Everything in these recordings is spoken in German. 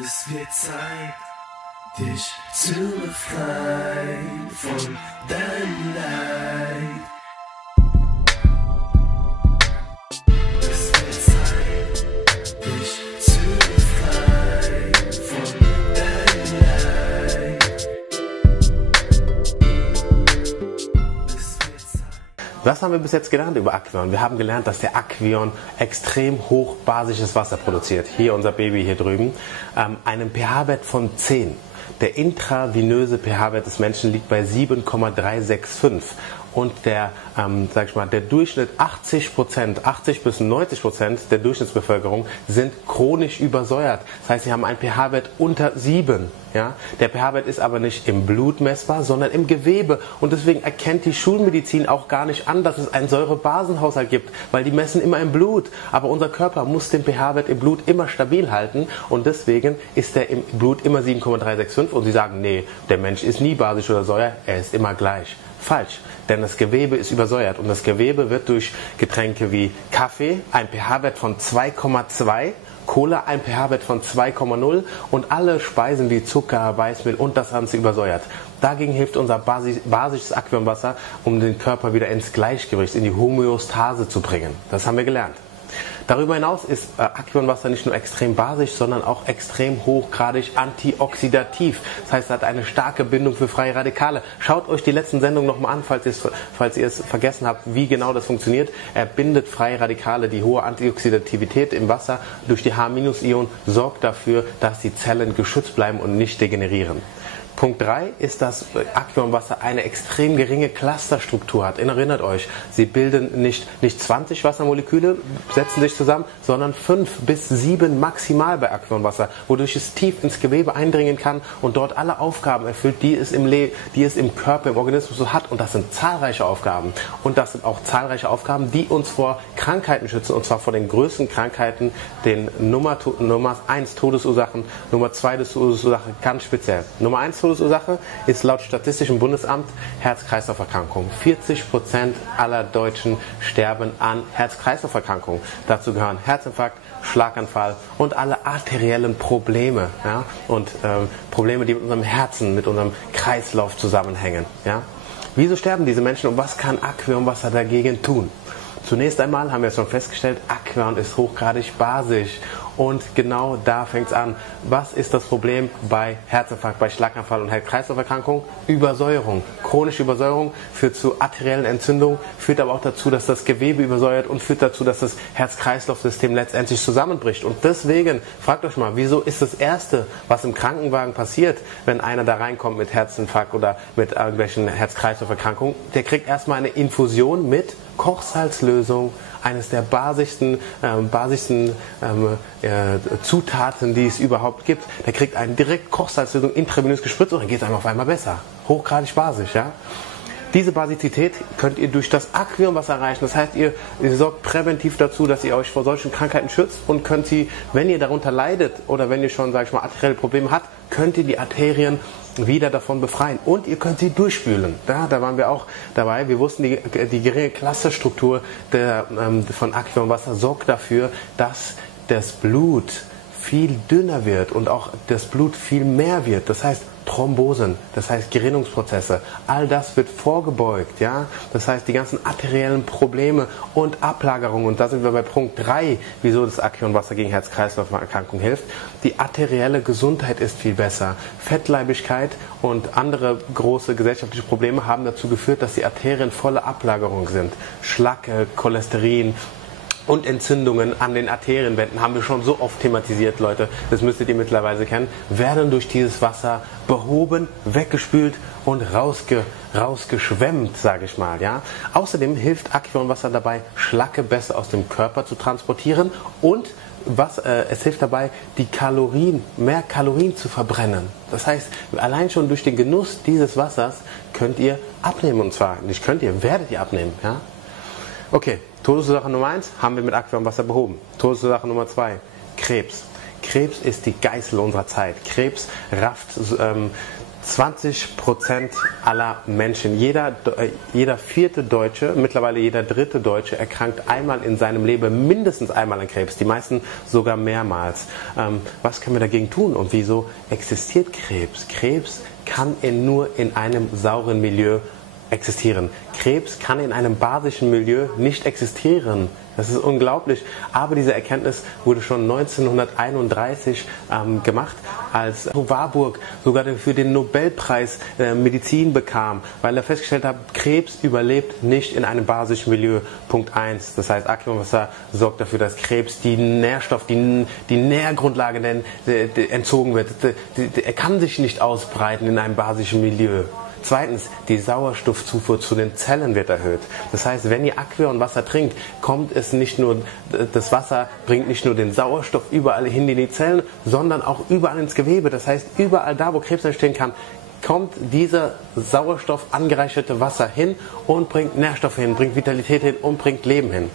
Es wird Zeit, dich zu befreien von deinem Leid. Es wird Zeit, dich zu befreien von deinem Leid. Es wird Zeit. Was haben wir bis jetzt gelernt über Aqueon? Wir haben gelernt, dass der Aqueon extrem hoch basisches Wasser produziert. Hier unser Baby hier drüben. Einen pH-Wert von 10. Der intravenöse pH-Wert des Menschen liegt bei 7,365 und der Durchschnitt 80 bis 90% der Durchschnittsbevölkerung sind chronisch übersäuert. Das heißt, sie haben einen pH-Wert unter 7. Ja? Der pH-Wert ist aber nicht im Blut messbar, sondern im Gewebe. Und deswegen erkennt die Schulmedizin auch gar nicht an, dass es einen Säure-Basen-Haushalt gibt, weil die messen immer im Blut. Aber unser Körper muss den pH-Wert im Blut immer stabil halten und deswegen ist der im Blut immer 7,365 und sie sagen, nee, der Mensch ist nie basisch oder säuer, er ist immer gleich. Falsch, denn das Gewebe ist übersäuert und das Gewebe wird durch Getränke wie Kaffee, ein pH-Wert von 2,2, Cola, ein pH-Wert von 2,0 und alle Speisen wie Zucker, Weißmehl und das Ganze übersäuert. Dagegen hilft unser basisches Aqueonwasser, um den Körper wieder ins Gleichgewicht, in die Homöostase zu bringen. Das haben wir gelernt. Darüber hinaus ist Aqueonwasser nicht nur extrem basisch, sondern auch extrem hochgradig antioxidativ. Das heißt, es hat eine starke Bindung für freie Radikale. Schaut euch die letzten Sendungen nochmal an, falls ihr es vergessen habt, wie genau das funktioniert. Er bindet freie Radikale. Die hohe Antioxidativität im Wasser durch die H-Ionen sorgt dafür, dass die Zellen geschützt bleiben und nicht degenerieren. Punkt 3 ist, dass Aqueonwasser eine extrem geringe Clusterstruktur hat. Erinnert euch, sie bilden nicht 20 Wassermoleküle, setzen sich zusammen, sondern 5 bis 7 maximal bei Aqueonwasser, wodurch es tief ins Gewebe eindringen kann und dort alle Aufgaben erfüllt, die es im Körper, im Organismus so hat. Und das sind zahlreiche Aufgaben. Und das sind auch zahlreiche Aufgaben, die uns vor Krankheiten schützen, und zwar vor den größten Krankheiten, den Nummer 1 Todesursachen, Nummer 2 Todesursache ganz speziell. Nummer 1 Todesursache ist laut Statistischem Bundesamt Herz-Kreislauf-Erkrankungen. 40% aller Deutschen sterben an Herz-Kreislauf-Erkrankungen. Dazu gehören Herzinfarkt, Schlaganfall und alle arteriellen Probleme, ja? Und Probleme, die mit unserem Herzen, mit unserem Kreislauf zusammenhängen. Ja? Wieso sterben diese Menschen und was kann Aqueonwasser dagegen tun? Zunächst einmal haben wir schon festgestellt, Aqueon ist hochgradig basisch. Und genau da fängt es an. Was ist das Problem bei Herzinfarkt, bei Schlaganfall und Herz-Kreislauf-Erkrankung? Übersäuerung. Chronische Übersäuerung führt zu arteriellen Entzündungen, führt aber auch dazu, dass das Gewebe übersäuert und führt dazu, dass das Herz-Kreislauf-System letztendlich zusammenbricht. Und deswegen, fragt euch mal, wieso ist das Erste, was im Krankenwagen passiert, wenn einer da reinkommt mit Herzinfarkt oder mit irgendwelchen Herz-Kreislauf-Erkrankungen? Der kriegt erstmal eine Infusion mit Kochsalzlösung, eines der basischsten Zutaten, die es überhaupt gibt. Der kriegt eine direkt Kochsalzlösung intravenös gespritzt und dann geht es einem auf einmal besser. Hochgradig basisch, ja. Diese Basizität könnt ihr durch das Aqueonwasser erreichen. Das heißt, ihr sorgt präventiv dazu, dass ihr euch vor solchen Krankheiten schützt und könnt sie, wenn ihr darunter leidet oder wenn ihr schon, arterielle Probleme habt, könnt ihr die Arterien wieder davon befreien und ihr könnt sie durchspülen. Da waren wir auch dabei. Wir wussten, die geringe Clusterstruktur von Aqueonwasser sorgt dafür, dass das Blut viel dünner wird und auch das Blut viel mehr wird. Das heißt Thrombosen, das heißt Gerinnungsprozesse, all das wird vorgebeugt. Ja? Das heißt die ganzen arteriellen Probleme und Ablagerungen. Und da sind wir bei Punkt 3, wieso das Aqueonwasser gegen Herz-Kreislauf-Erkrankungen hilft. Die arterielle Gesundheit ist viel besser. Fettleibigkeit und andere große gesellschaftliche Probleme haben dazu geführt, dass die Arterien volle Ablagerung sind. Schlacke, Cholesterin und Entzündungen an den Arterienwänden, haben wir schon so oft thematisiert, Leute, das müsstet ihr mittlerweile kennen, werden durch dieses Wasser behoben, weggespült und rausgeschwemmt, sage ich mal. Ja? Außerdem hilft Aqueonwasser dabei, Schlacke besser aus dem Körper zu transportieren und es hilft dabei, mehr Kalorien zu verbrennen. Das heißt, allein schon durch den Genuss dieses Wassers könnt ihr abnehmen, und zwar nicht werdet ihr abnehmen. Ja? Okay, Todesursache Nummer 1 haben wir mit Aqueonwasser behoben. Todesursache Nummer 2, Krebs. Krebs ist die Geißel unserer Zeit. Krebs rafft 20% aller Menschen. Jeder vierte Deutsche, mittlerweile jeder dritte Deutsche erkrankt einmal in seinem Leben mindestens einmal an Krebs. Die meisten sogar mehrmals. Was können wir dagegen tun und wieso existiert Krebs? Krebs kann nur in einem sauren Milieu existieren. Krebs kann in einem basischen Milieu nicht existieren. Das ist unglaublich. Aber diese Erkenntnis wurde schon 1931 gemacht, als Warburg sogar für den Nobelpreis Medizin bekam, weil er festgestellt hat, Krebs überlebt nicht in einem basischen Milieu. Punkt 1. Das heißt, Aquionwasser sorgt dafür, dass Krebs die Nährstoff, die Nährgrundlage entzogen wird. Er kann sich nicht ausbreiten in einem basischen Milieu. Zweitens, die Sauerstoffzufuhr zu den Zellen wird erhöht. Das heißt, wenn ihr Aquionwasser trinkt, das Wasser bringt nicht nur den Sauerstoff überall hin in die Zellen, sondern auch überall ins Gewebe. Das heißt, überall da, wo Krebs entstehen kann, kommt dieser Sauerstoff angereicherte Wasser hin und bringt Nährstoffe hin, bringt Vitalität hin und bringt Leben hin.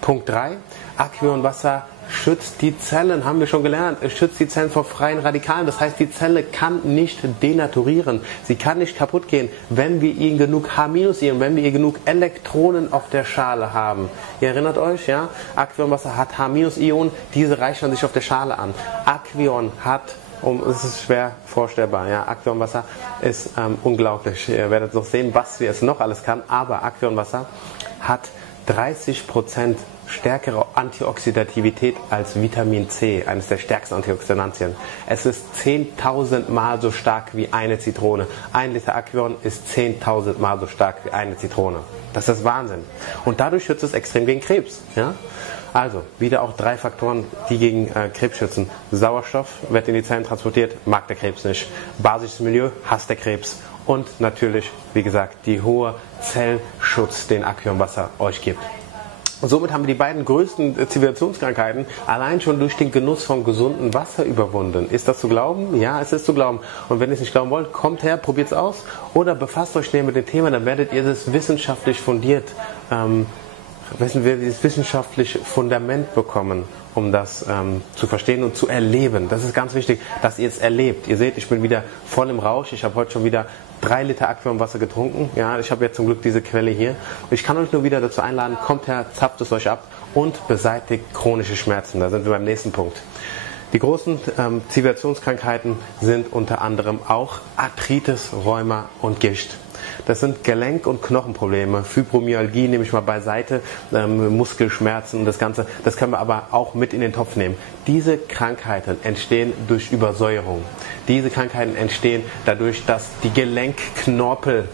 Punkt 3, Aquionwasser schützt die Zellen, haben wir schon gelernt. Es schützt die Zellen vor freien Radikalen. Das heißt, die Zelle kann nicht denaturieren. Sie kann nicht kaputt gehen, wenn wir ihr genug H-Ionen, wenn wir ihr genug Elektronen auf der Schale haben. Ihr erinnert euch, ja? Aquionwasser hat H-Ionen, diese reichern sich auf der Schale an. Aquion hat, es ist schwer vorstellbar, ja, Aquionwasser ist unglaublich. Ihr werdet noch sehen, was es noch alles kann, aber Aquionwasser hat 30% stärkere Antioxidativität als Vitamin C, eines der stärksten Antioxidantien. Es ist 10.000 Mal so stark wie eine Zitrone. 1 Liter Aquion ist 10.000 Mal so stark wie eine Zitrone. Das ist Wahnsinn. Und dadurch schützt es extrem gegen Krebs. Ja? Also, wieder auch 3 Faktoren, die gegen Krebs schützen. Sauerstoff wird in die Zellen transportiert, mag der Krebs nicht. Basisches Milieu, hasst der Krebs. Und natürlich, wie gesagt, die hohe Zellschutz, den Aquionwasser euch gibt. Und somit haben wir die beiden größten Zivilisationskrankheiten allein schon durch den Genuss von gesundem Wasser überwunden. Ist das zu glauben? Ja, es ist zu glauben. Und wenn ihr es nicht glauben wollt, kommt her, probiert es aus oder befasst euch schnell mit dem Thema, dann werdet ihr das wissenschaftlich fundiert, dieses wissenschaftliche Fundament bekommen, um das zu verstehen und zu erleben. Das ist ganz wichtig, dass ihr es erlebt. Ihr seht, ich bin wieder voll im Rausch. Ich habe heute schon wieder 3 Liter Aquionwasser getrunken. Ja, ich habe jetzt zum Glück diese Quelle hier. Ich kann euch nur wieder dazu einladen, kommt her, zapft es euch ab und beseitigt chronische Schmerzen. Da sind wir beim nächsten Punkt. Die großen Zivilisationskrankheiten sind unter anderem auch Arthritis, Rheuma und Gicht. Das sind Gelenk- und Knochenprobleme. Fibromyalgie nehme ich mal beiseite, Muskelschmerzen und das Ganze. Das können wir aber auch mit in den Topf nehmen. Diese Krankheiten entstehen durch Übersäuerung. Diese Krankheiten entstehen dadurch, dass die Gelenkknorpel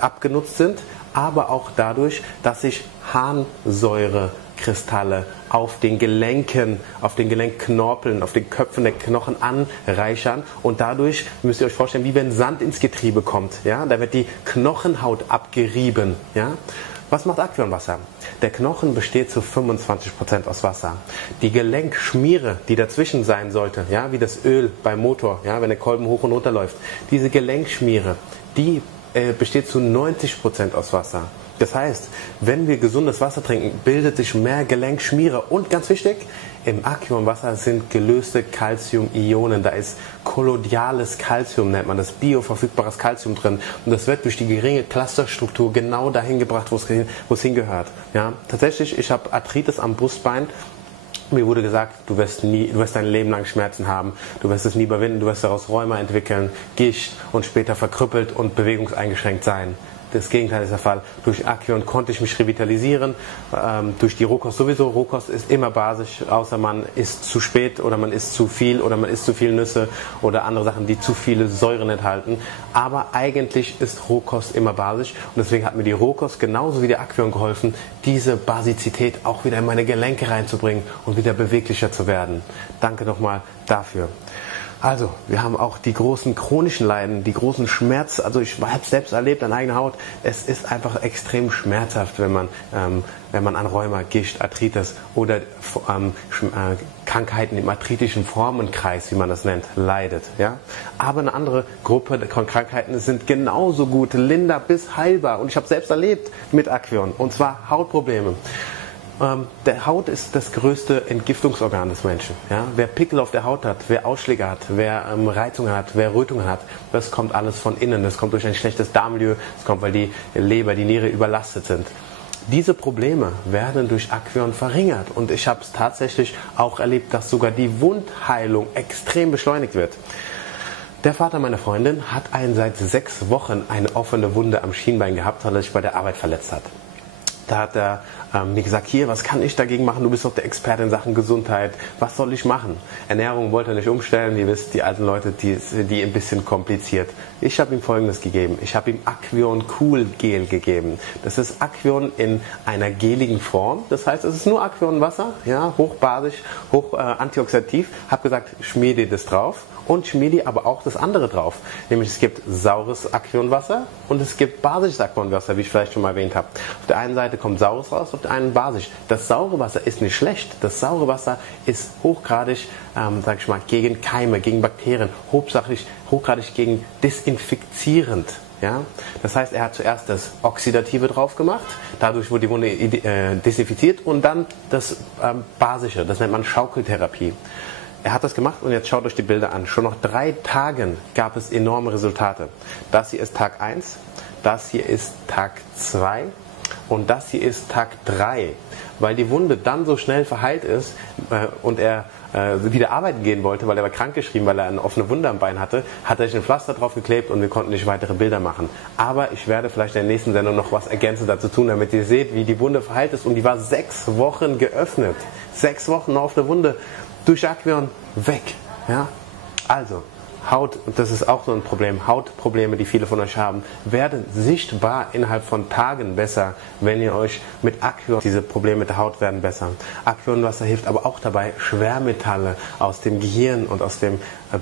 abgenutzt sind, aber auch dadurch, dass sich Harnsäurekristalle auf den Gelenken, auf den Gelenkknorpeln, auf den Köpfen der Knochen anreichern und dadurch müsst ihr euch vorstellen, wie wenn Sand ins Getriebe kommt. Ja? Da wird die Knochenhaut abgerieben. Ja? Was macht Aquionwasser? Der Knochen besteht zu 25% aus Wasser. Die Gelenkschmiere, die dazwischen sein sollte, ja, wie das Öl beim Motor, ja, wenn der Kolben hoch und runter läuft, diese Gelenkschmiere, die besteht zu 90% aus Wasser. Das heißt, wenn wir gesundes Wasser trinken, bildet sich mehr Gelenkschmiere. Und ganz wichtig, im Aquionwasser sind gelöste Calcium-Ionen. Da ist kolloidales Calcium, nennt man das, bioverfügbares Calcium drin. Und das wird durch die geringe Clusterstruktur genau dahin gebracht, wo es hingehört. Ja? Tatsächlich, ich habe Arthritis am Brustbein. Mir wurde gesagt, du wirst dein Leben lang Schmerzen haben, du wirst es nie überwinden, du wirst daraus Rheuma entwickeln, Gicht und später verkrüppelt und bewegungseingeschränkt sein. Das Gegenteil ist der Fall. Durch Aquion konnte ich mich revitalisieren, durch die Rohkost sowieso. Rohkost ist immer basisch, außer man isst zu spät oder man isst zu viel oder man isst zu viel Nüsse oder andere Sachen, die zu viele Säuren enthalten. Aber eigentlich ist Rohkost immer basisch und deswegen hat mir die Rohkost genauso wie der Aquion geholfen, diese Basizität auch wieder in meine Gelenke reinzubringen und wieder beweglicher zu werden. Danke nochmal dafür. Also, wir haben auch die großen chronischen Leiden, die großen Schmerz. Also ich habe es selbst erlebt an eigener Haut. Es ist einfach extrem schmerzhaft, wenn man an Rheuma, Gicht, Arthritis oder Krankheiten im arthritischen Formenkreis, wie man das nennt, leidet. Ja? Aber eine andere Gruppe von Krankheiten sind genauso gut, linderbar bis heilbar. Und ich habe es selbst erlebt mit Aquion, und zwar Hautprobleme. Der Haut ist das größte Entgiftungsorgan des Menschen. Ja? Wer Pickel auf der Haut hat, wer Ausschläge hat, wer Reizungen hat, wer Rötungen hat, das kommt alles von innen. Das kommt durch ein schlechtes Darmmilieu, das kommt, weil die Leber, die Niere überlastet sind. Diese Probleme werden durch Aqueon verringert und ich habe es tatsächlich auch erlebt, dass sogar die Wundheilung extrem beschleunigt wird. Der Vater meiner Freundin hat seit 6 Wochen eine offene Wunde am Schienbein gehabt, weil er sich bei der Arbeit verletzt hat. Da hat er mir gesagt, hier, was kann ich dagegen machen? Du bist doch der Experte in Sachen Gesundheit. Was soll ich machen? Ernährung wollte er nicht umstellen. Ihr wisst, die alten Leute, die ein bisschen kompliziert. Ich habe ihm Folgendes gegeben. Ich habe ihm Aqueon Cool Gel gegeben. Das ist Aqueon in einer geligen Form. Das heißt, es ist nur Aqueon Wasser, ja, hochbasisch, hoch antioxidativ. Habe gesagt, schmier dir das drauf. Und schmier dir aber auch das andere drauf. Nämlich es gibt saures Aqueon-Wasser und es gibt basisches Aqueon-Wasser, wie ich vielleicht schon mal erwähnt habe. Auf der einen Seite kommt saures raus, auf der einen basisch. Das saure Wasser ist nicht schlecht. Das saure Wasser ist hochgradig, sag ich mal, gegen Keime, gegen Bakterien, hochgradig gegen desinfizierend. Ja? Das heißt, er hat zuerst das Oxidative drauf gemacht, dadurch wurde die Wunde desinfiziert und dann das Basische, das nennt man Schaukeltherapie. Er hat das gemacht und jetzt schaut euch die Bilder an. Schon nach 3 Tagen gab es enorme Resultate. Das hier ist Tag 1, das hier ist Tag 2 und das hier ist Tag 3. Weil die Wunde dann so schnell verheilt ist und er wieder arbeiten gehen wollte, weil er war krankgeschrieben, weil er eine offene Wunde am Bein hatte, hat er sich ein Pflaster drauf geklebt und wir konnten nicht weitere Bilder machen. Aber ich werde vielleicht in der nächsten Sendung noch was ergänzend dazu tun, damit ihr seht, wie die Wunde verheilt ist. Und die war 6 Wochen geöffnet. 6 Wochen eine offene Wunde. Durch Aqueon weg. Ja? Also, Haut, das ist auch so ein Problem, Hautprobleme, die viele von euch haben, werden sichtbar innerhalb von Tagen besser, wenn ihr euch mit Aqueon, diese Probleme mit der Haut werden besser. Aqueonwasser hilft aber auch dabei, Schwermetalle aus dem Gehirn und aus dem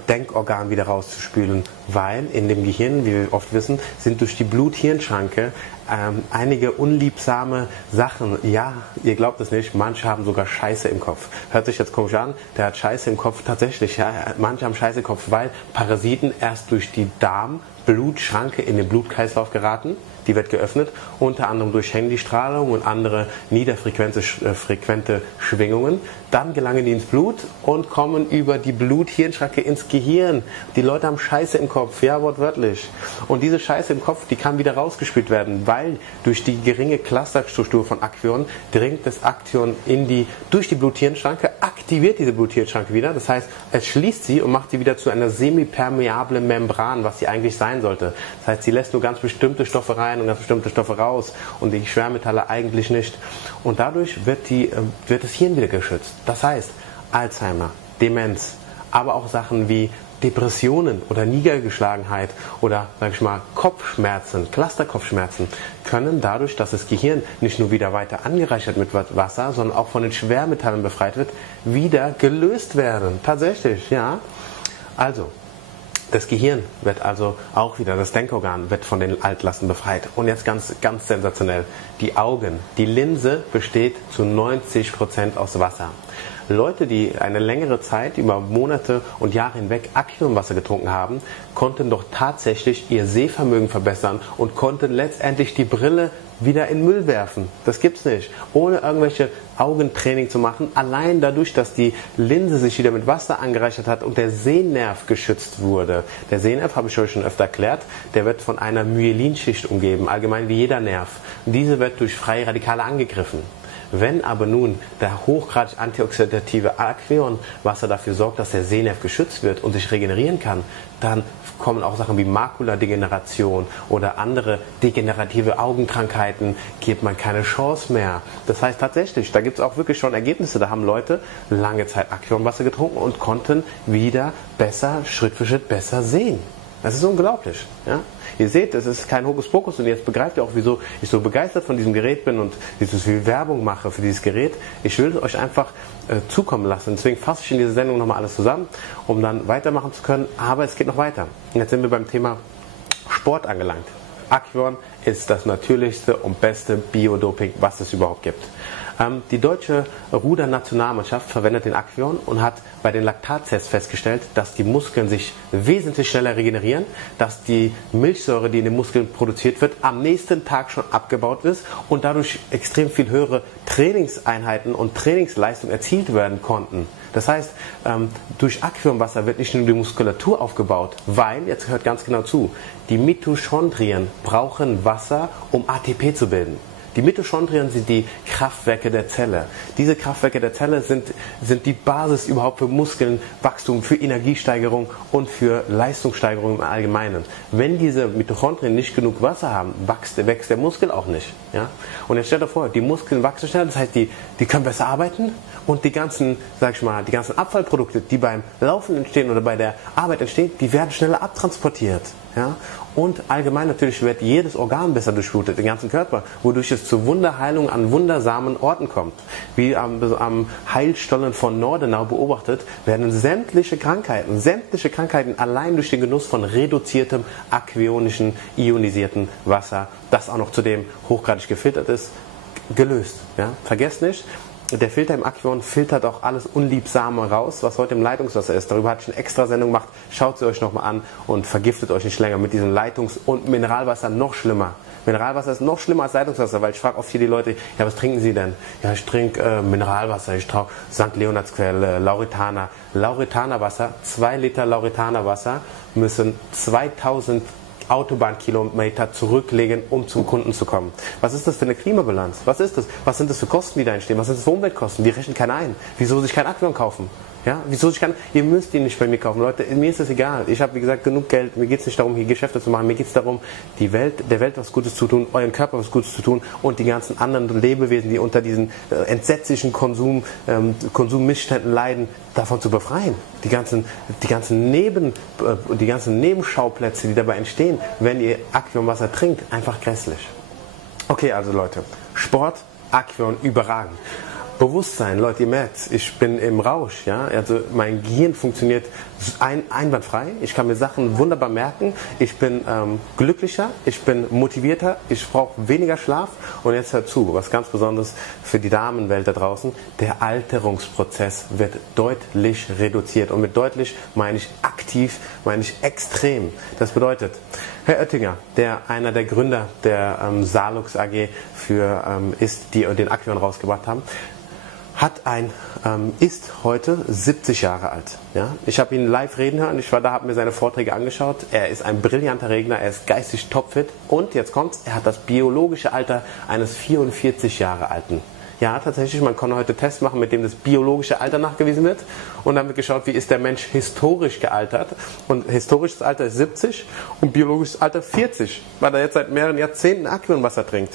Denkorgan wieder rauszuspülen, weil in dem Gehirn, wie wir oft wissen, sind durch die Blut-Hirn-Schranke einige unliebsame Sachen. Ja, ihr glaubt es nicht, manche haben sogar Scheiße im Kopf. Hört sich jetzt komisch an, der hat Scheiße im Kopf tatsächlich. Ja, manche haben Scheiße im Kopf, weil Parasiten erst durch die Darm-Blutschranke in den Blutkreislauf geraten. Die wird geöffnet, unter anderem durch Handystrahlung und andere niederfrequente Schwingungen. Dann gelangen die ins Blut und kommen über die Blut-Hirn-Schranke ins Gehirn. Die Leute haben Scheiße im Kopf, ja wortwörtlich. Und diese Scheiße im Kopf, die kann wieder rausgespült werden, weil durch die geringe Clusterstruktur von Aqueon dringt das Aqueon durch die Blut-Hirn-Schranke, aktiviert diese Blut-Hirn-Schranke wieder. Das heißt, es schließt sie und macht sie wieder zu einer semipermeablen Membran, was sie eigentlich sein sollte. Das heißt, sie lässt nur ganz bestimmte Stoffe rein und ganz bestimmte Stoffe raus und die Schwermetalle eigentlich nicht. Und dadurch wird das Hirn wieder geschützt. Das heißt, Alzheimer, Demenz, aber auch Sachen wie Depressionen oder Niedergeschlagenheit oder, sag ich mal, Kopfschmerzen, Clusterkopfschmerzen können dadurch, dass das Gehirn nicht nur wieder weiter angereichert mit Wasser, sondern auch von den Schwermetallen befreit wird, wieder gelöst werden. Tatsächlich, ja. Also, das Gehirn wird also auch wieder, das Denkorgan wird von den Altlasten befreit. Und jetzt ganz, ganz sensationell, die Augen. Die Linse besteht zu 90% aus Wasser. Leute, die eine längere Zeit, über Monate und Jahre hinweg Aqueonwasser getrunken haben, konnten doch tatsächlich ihr Sehvermögen verbessern und konnten letztendlich die Brille wieder in Müll werfen. Das gibt's nicht. Ohne irgendwelche Augentraining zu machen, allein dadurch, dass die Linse sich wieder mit Wasser angereichert hat und der Sehnerv geschützt wurde. Der Sehnerv, habe ich euch schon öfter erklärt, der wird von einer Myelinschicht umgeben, allgemein wie jeder Nerv. Diese wird durch freie Radikale angegriffen. Wenn aber nun der hochgradig antioxidative Aqueon-Wasser dafür sorgt, dass der Sehnerv geschützt wird und sich regenerieren kann, dann kommen auch Sachen wie Makuladegeneration oder andere degenerative Augenkrankheiten, gibt man keine Chance mehr. Das heißt tatsächlich, da gibt es auch wirklich schon Ergebnisse. Da haben Leute lange Zeit Aqueon-Wasser getrunken und konnten wieder besser, Schritt für Schritt besser sehen. Das ist unglaublich. Ja? Ihr seht, es ist kein Hokuspokus und jetzt begreift ihr auch, wieso ich so begeistert von diesem Gerät bin und so viel Werbung mache für dieses Gerät. Ich will euch einfach zukommen lassen. Deswegen fasse ich in dieser Sendung nochmal alles zusammen, um dann weitermachen zu können. Aber es geht noch weiter. Und jetzt sind wir beim Thema Sport angelangt. Aqueon ist das natürlichste und beste Biodoping, was es überhaupt gibt. Die deutsche Rudernationalmannschaft verwendet den Aquion und hat bei den Laktattests festgestellt, dass die Muskeln sich wesentlich schneller regenerieren, dass die Milchsäure, die in den Muskeln produziert wird, am nächsten Tag schon abgebaut ist und dadurch extrem viel höhere Trainingseinheiten und Trainingsleistung erzielt werden konnten. Das heißt, durch Aquionwasser wird nicht nur die Muskulatur aufgebaut, weil, jetzt hört ganz genau zu, die Mitochondrien brauchen Wasser, um ATP zu bilden. Die Mitochondrien sind die Kraftwerke der Zelle. Diese Kraftwerke der Zelle sind die Basis überhaupt für Muskelwachstum, für Energiesteigerung und für Leistungssteigerung im Allgemeinen. Wenn diese Mitochondrien nicht genug Wasser haben, wächst der Muskel auch nicht. Ja? Und jetzt stellt euch vor, die Muskeln wachsen schneller, das heißt, die können besser arbeiten und die ganzen Abfallprodukte, die beim Laufen entstehen oder bei der Arbeit entstehen, die werden schneller abtransportiert. Ja? Und allgemein natürlich wird jedes Organ besser durchblutet, den ganzen Körper, wodurch es zur Wunderheilung an wundersamen Orten kommt. Wie am Heilstollen von Nordenau beobachtet, werden sämtliche Krankheiten allein durch den Genuss von reduziertem aquionischen, ionisierten Wasser, das auch noch zudem hochgradig gefiltert ist, gelöst. Ja? Vergesst nicht, der Filter im Aquion filtert auch alles Unliebsame raus, was heute im Leitungswasser ist. Darüber hatte ich eine extra Sendung gemacht. Schaut sie euch nochmal an und vergiftet euch nicht länger mit diesem Leitungs- und Mineralwasser. Noch schlimmer. Mineralwasser ist noch schlimmer als Leitungswasser, weil ich frage oft hier die Leute, ja, was trinken sie denn? Ja, ich trinke Mineralwasser, ich trinke St. Leonardsquelle, Lauretaner. Lauretanerwasser, 2 Liter Lauretanerwasser müssen 2000 Autobahnkilometer zurücklegen, um zum Kunden zu kommen. Was ist das für eine Klimabilanz? Was ist das? Was sind das für Kosten, die da entstehen? Was sind das für Umweltkosten? Die rechnet keiner ein. Wieso sich kein Aquion kaufen? Ja, ihr müsst ihn nicht bei mir kaufen. Leute, mir ist das egal. Ich habe, wie gesagt, genug Geld. Mir geht es nicht darum, hier Geschäfte zu machen. Mir geht es darum, der Welt was Gutes zu tun, euren Körper was Gutes zu tun und die ganzen anderen Lebewesen, die unter diesen entsetzlichen Konsummissständen leiden, davon zu befreien. Die ganzen Nebenschauplätze, die dabei entstehen, wenn ihr Aquionwasser trinkt, einfach grässlich. Okay, also Leute, Sport, Aquion, überragend. Bewusstsein, Leute, ihr merkt, ich bin im Rausch, ja, also mein Gehirn funktioniert einwandfrei, ich kann mir Sachen wunderbar merken, ich bin glücklicher, ich bin motivierter, ich brauche weniger Schlaf und jetzt hört zu, was ganz Besonderes für die Damenwelt da draußen, der Alterungsprozess wird deutlich reduziert und mit deutlich meine ich aktiv, meine ich extrem. Das bedeutet, Herr Oettinger, einer der Gründer der Salux AG ist, die den Aquion rausgebracht haben, ist heute 70 Jahre alt. Ja? Ich habe ihn live reden hören, ich war da, habe mir seine Vorträge angeschaut. Er ist ein brillanter Redner, er ist geistig topfit und jetzt kommt's, er hat das biologische Alter eines 44 Jahre Alten. Ja, tatsächlich, man kann heute Tests machen, mit dem das biologische Alter nachgewiesen wird und dann wird geschaut, wie ist der Mensch historisch gealtert und historisches Alter ist 70 und biologisches Alter 40, weil er jetzt seit mehreren Jahrzehnten Aquionwasser trinkt.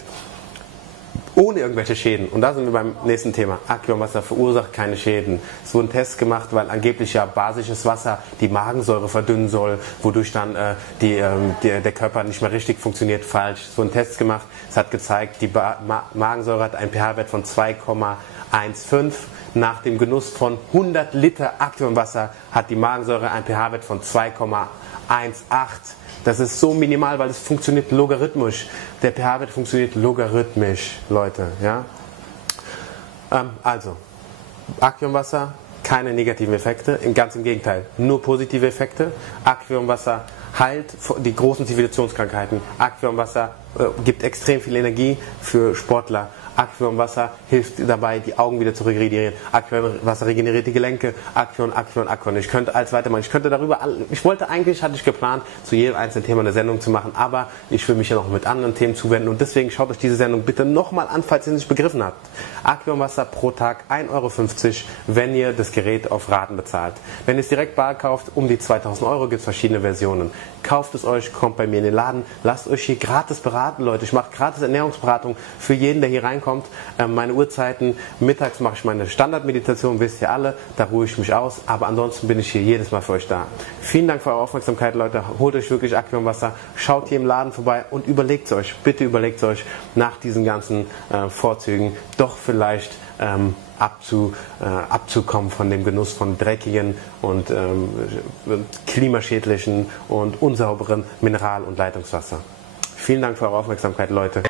Ohne irgendwelche Schäden. Und da sind wir beim nächsten Thema. Aquionwasser verursacht keine Schäden. Es wurden Tests gemacht, weil angeblich ja basisches Wasser die Magensäure verdünnen soll, wodurch dann der Körper nicht mehr richtig funktioniert. Falsch. Es wurden Tests gemacht. Es hat gezeigt, die Magensäure hat einen pH-Wert von 2,15. Nach dem Genuss von 100 Liter Aquionwasser hat die Magensäure einen pH-Wert von 2,18. Das ist so minimal, weil es funktioniert logarithmisch. Der pH-Wert funktioniert logarithmisch, Leute. Ja? Also, Aquionwasser, keine negativen Effekte, ganz im Gegenteil, nur positive Effekte. Aquionwasser heilt die großen Zivilisationskrankheiten. Aquionwasser gibt extrem viel Energie für Sportler. Aquionwasser hilft dabei, die Augen wieder zu regenerieren. Aquionwasser regeneriert die Gelenke. Aquion. Ich könnte alles weitermachen. Hatte ich geplant, zu jedem einzelnen Thema eine Sendung zu machen, aber ich will mich ja noch mit anderen Themen zuwenden und deswegen schaut euch diese Sendung bitte nochmal an, falls ihr es nicht begriffen habt. Aquionwasser pro Tag 1,50 €, wenn ihr das Gerät auf Raten bezahlt. Wenn ihr es direkt bar kauft, um die 2.000 €, gibt es verschiedene Versionen. Kauft es euch, kommt bei mir in den Laden, lasst euch hier gratis beraten, Leute. Ich mache gratis Ernährungsberatung für jeden, der hier reinkommt. Meine Uhrzeiten, mittags mache ich meine Standardmeditation, wisst ihr alle, da ruhe ich mich aus, aber ansonsten bin ich hier jedes Mal für euch da. Vielen Dank für eure Aufmerksamkeit, Leute. Holt euch wirklich Aquionwasser, schaut hier im Laden vorbei und überlegt es euch, bitte überlegt es euch nach diesen ganzen Vorzügen doch vielleicht abzukommen von dem Genuss von dreckigen und klimaschädlichen und unsauberen Mineral- und Leitungswasser. Vielen Dank für eure Aufmerksamkeit, Leute.